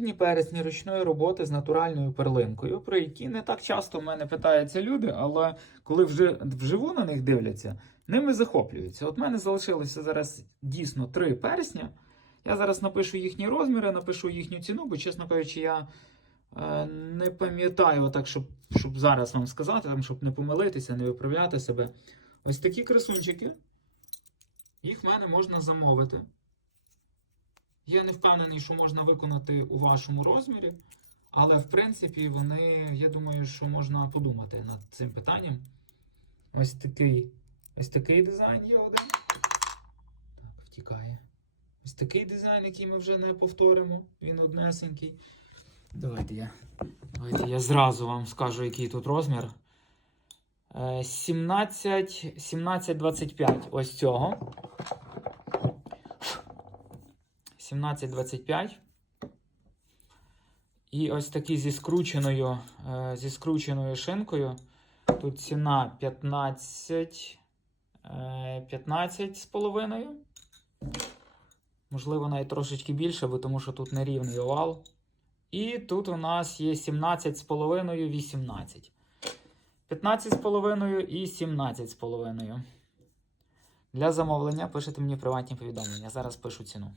Срібні пересні ручної роботи з натуральною перлинкою, про які не так часто в мене питаються люди, але коли вже вживу на них дивляться, ними захоплюються. От мене залишилося зараз дійсно три персня. Я зараз напишу їхні розміри, напишу їхню ціну, бо, чесно кажучи, я е, не пам'ятаю, отак, щоб, щоб зараз вам сказати, там, щоб не помилитися, не виправляти себе. Ось такі красунчики. Їх в мене можна замовити. Я не впевнений, що можна виконати у вашому розмірі, але в принципі вони, я думаю, що можна подумати над цим питанням. Ось такий, ось такий дизайн є один. Так, втікає. Ось такий дизайн, який ми вже не повторимо. Він однесенький. Давайте я, давайте я зразу вам скажу, який тут розмір. Е, 17, 17-25 ось цього. 17-25. І ось такий зі скрученою, е, зі скрученою шинкою. Тут ціна 15, е, 15 з половиною. Можливо, навіть трошечки більше, бо тому що тут нерівний овал. І тут у нас є 17 з половиною, 18. 15 з половиною і 17 з половиною. Для замовлення пишете мені приватні повідомлення. Зараз пишу ціну.